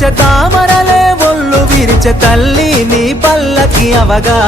విరిచ తామరలే ఒళ్ళు విరిచ తల్లి నీ పల్లకి అవగా.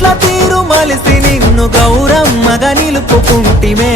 చెట్ల తీరు మలిసి నిన్ను గౌరమ్మగా నిలుపుకుంటిమే?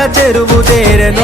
చెరువు తేరను?